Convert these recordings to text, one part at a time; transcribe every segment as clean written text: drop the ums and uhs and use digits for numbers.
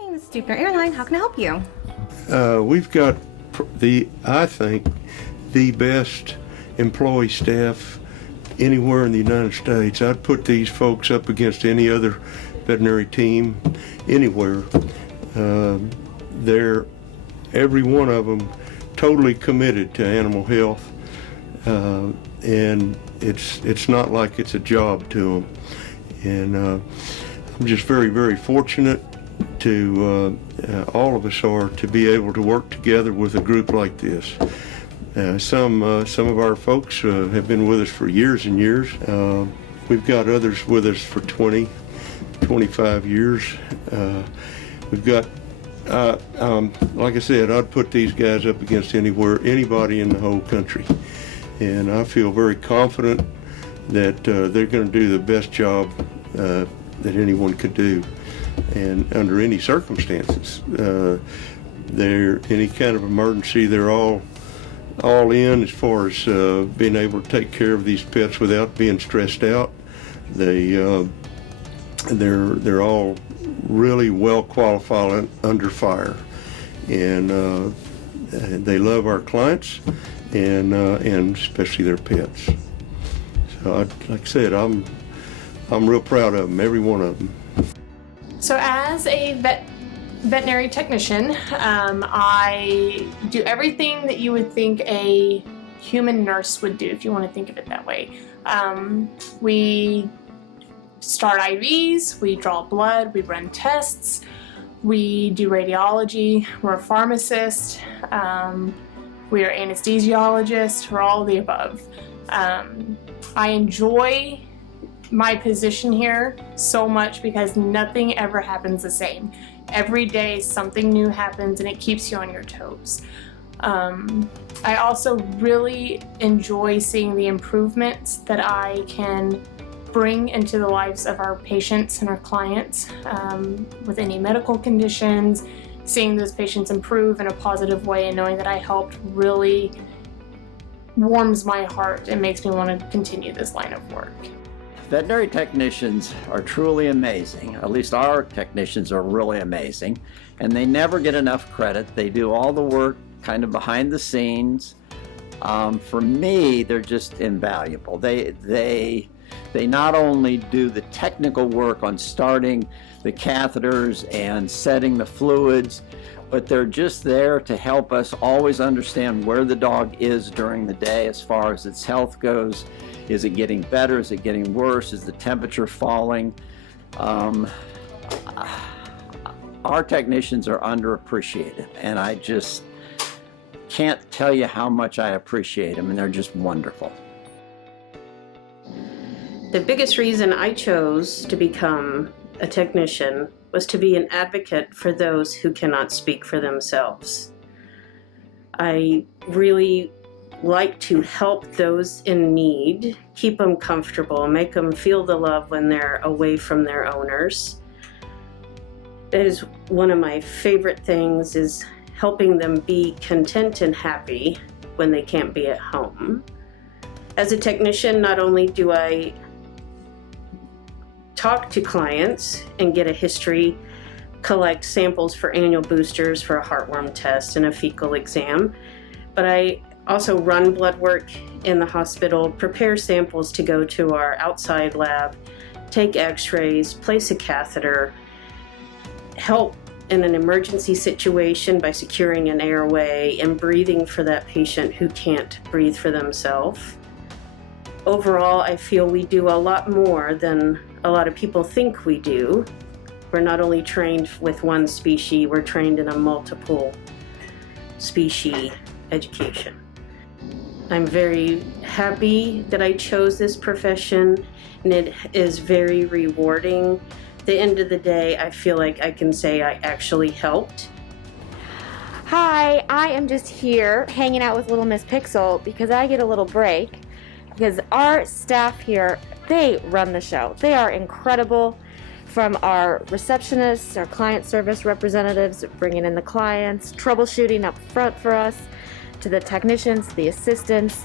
Hey, this is Stuebner Airline. How can I help you? We've got I think, the best employee staff anywhere in the United States. I'd put these folks up against any other veterinary team anywhere. They're, every one of them, totally committed to animal health, and it's not like it's a job to them. And I'm just very, very fortunate to all of us are to be able to work together with a group like this. Some of our folks have been with us for years and years. We've got others with us for 20, 25 years. We've got, like I said, I'd put these guys up against anybody in the whole country. And I feel very confident that they're going to do the best job that anyone could do, and under any circumstances. Any kind of emergency, they're all in as far as being able to take care of these pets without being stressed out. They're all really well qualified under fire, and they love our clients and especially their pets. So like I said, I'm real proud of them, every one of them. So as a veterinary technician, I do everything that you would think a human nurse would do, if you want to think of it that way. We start IVs, we draw blood, we run tests, we do radiology, we're a pharmacist, we are anesthesiologists, we're all of the above. I enjoy my position here so much because nothing ever happens the same. Every day something new happens and it keeps you on your toes. I also really enjoy seeing the improvements that I can bring into the lives of our patients and our clients with any medical conditions. Seeing those patients improve in a positive way and knowing that I helped really warms my heart and makes me want to continue this line of work. Veterinary technicians are truly amazing. At least our technicians are really amazing, and they never get enough credit. They do all the work kind of behind the scenes. For me, they're just invaluable. They not only do the technical work on starting the catheters and setting the fluids, but they're just there to help us always understand where the dog is during the day as far as its health goes. Is it getting better? Is it getting worse? Is the temperature falling? Our technicians are underappreciated, and I just can't tell you how much I appreciate them, and they're just wonderful. The biggest reason I chose to become a technician was to be an advocate for those who cannot speak for themselves. I really like to help those in need, keep them comfortable, make them feel the love when they're away from their owners. That is one of my favorite things, is helping them be content and happy when they can't be at home. As a technician, not only do I talk to clients and get a history, collect samples for annual boosters for a heartworm test and a fecal exam, but I also run blood work in the hospital, prepare samples to go to our outside lab, take x-rays, place a catheter, help in an emergency situation by securing an airway and breathing for that patient who can't breathe for themselves. Overall, I feel we do a lot more than a lot of people think we do. We're not only trained with one species, we're trained in a multiple species education. I'm very happy that I chose this profession, and it is very rewarding. At the end of the day, I feel like I can say I actually helped. Hi, I am just here hanging out with little Miss Pixel because I get a little break because our staff here, they run the show. They are incredible. From our receptionists, our client service representatives bringing in the clients, troubleshooting up front for us, to the technicians, the assistants.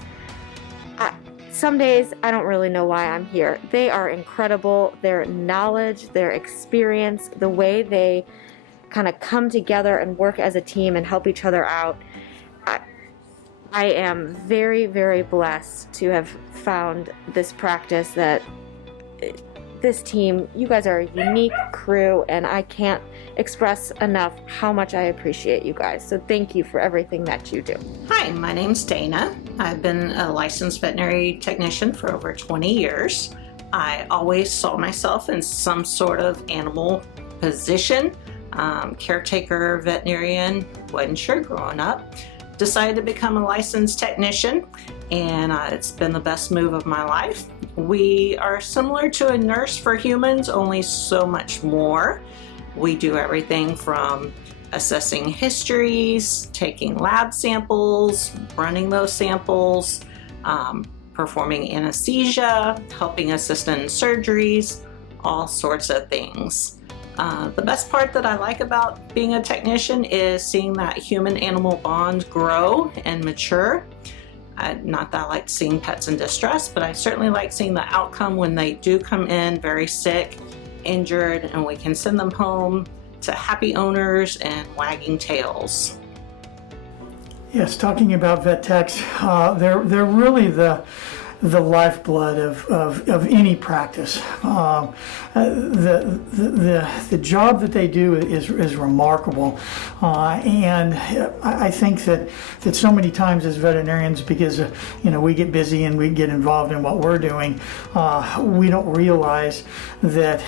Some days I don't really know why I'm here. They are incredible. Their knowledge, their experience, the way they kind of come together and work as a team and help each other out. I am very, very blessed to have found this practice that this team, you guys are a unique crew, and I can't express enough how much I appreciate you guys. So thank you for everything that you do. Hi, my name's Dana. I've been a licensed veterinary technician for over 20 years. I always saw myself in some sort of animal position, caretaker, veterinarian, wasn't sure growing up. Decided to become a licensed technician, and it's been the best move of my life. We are similar to a nurse for humans, only so much more. We do everything from assessing histories, taking lab samples, running those samples, performing anesthesia, helping assist in surgeries, all sorts of things. The best part that I like about being a technician is seeing that human-animal bond grow and mature. Not that I like seeing pets in distress, but I certainly like seeing the outcome when they do come in very sick, injured, and we can send them home to happy owners and wagging tails. Yes, talking about vet techs, they're really the lifeblood of any practice. The job that they do is remarkable, and I think that so many times as veterinarians, because we get busy and we get involved in what we're doing, we don't realize that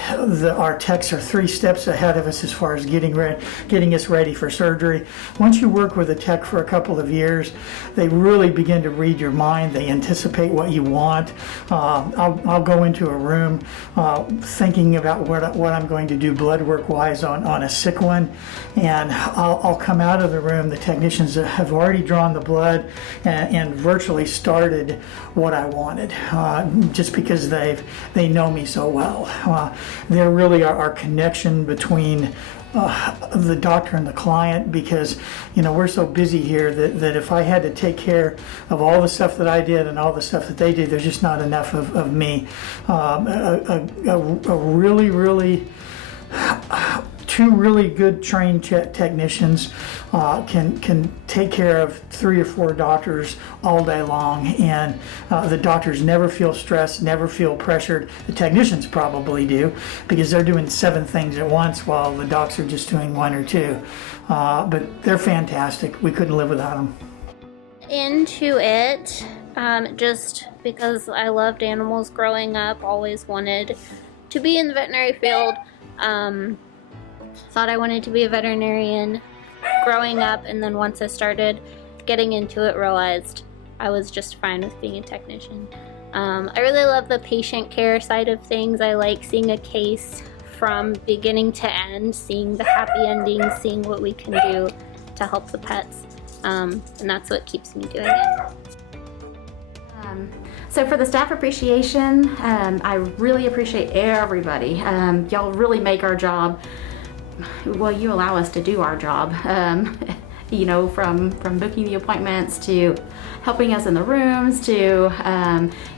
our techs are 3 steps ahead of us as far as getting us ready for surgery. Once you work with a tech for a couple of years, they really begin to read your mind. They anticipate what you want. I'll go into a room thinking about what I'm going to do blood work wise on a sick one, and I'll come out of the room. The technicians have already drawn the blood and virtually started what I wanted, just because they know me so well. They're really our connection between the doctor and the client, because we're so busy here that if I had to take care of all the stuff that I did and all the stuff that they did, there's just not enough of me. Two really good trained technicians can take care of 3 or 4 doctors all day long, and the doctors never feel stressed, never feel pressured. The technicians probably do, because they're doing 7 things at once while the docs are just doing 1 or 2. But they're fantastic. We couldn't live without them. Into it, just because I loved animals growing up, always wanted to be in the veterinary field. Thought I wanted to be a veterinarian growing up, and then once I started getting into it, realized I was just fine with being a technician. I really love the patient care side of things. I like seeing a case from beginning to end, seeing the happy endings, seeing what we can do to help the pets, and that's what keeps me doing it. So for the staff appreciation, I really appreciate everybody. Y'all really make our job, well, you allow us to do our job. From booking the appointments to helping us in the rooms to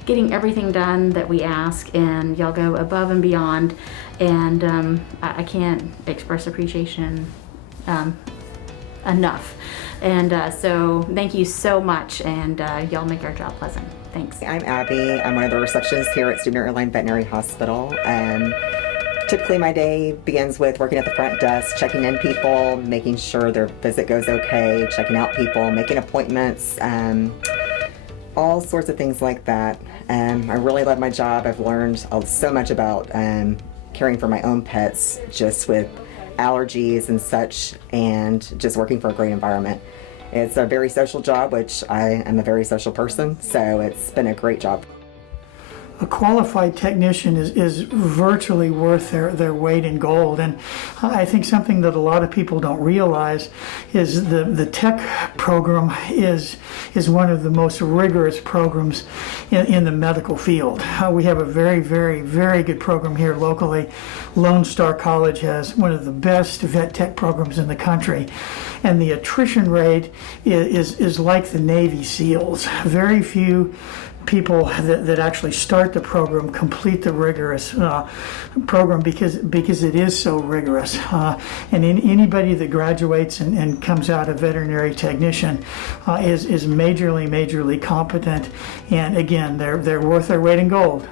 getting everything done that we ask, and y'all go above and beyond, and I can't express appreciation enough. And so thank you so much, and y'all make our job pleasant. Thanks. I'm Abby. I'm one of the receptionists here at Stuebner Airline Veterinary Hospital. Typically my day begins with working at the front desk, checking in people, making sure their visit goes okay, checking out people, making appointments, all sorts of things like that. I really love my job. I've learned so much about caring for my own pets, just with allergies and such, and just working for a great environment. It's a very social job, which I am a very social person, so it's been a great job. A qualified technician is virtually worth their weight in gold, and I think something that a lot of people don't realize is the tech program is one of the most rigorous programs in the medical field. We have a very, very, very good program here locally. Lone Star College has one of the best vet tech programs in the country, and the attrition rate is like the Navy SEALs. Very few people that actually start the program complete the rigorous program because it is so rigorous. And anybody that graduates and comes out a veterinary technician is majorly competent. And again, they're worth their weight in gold.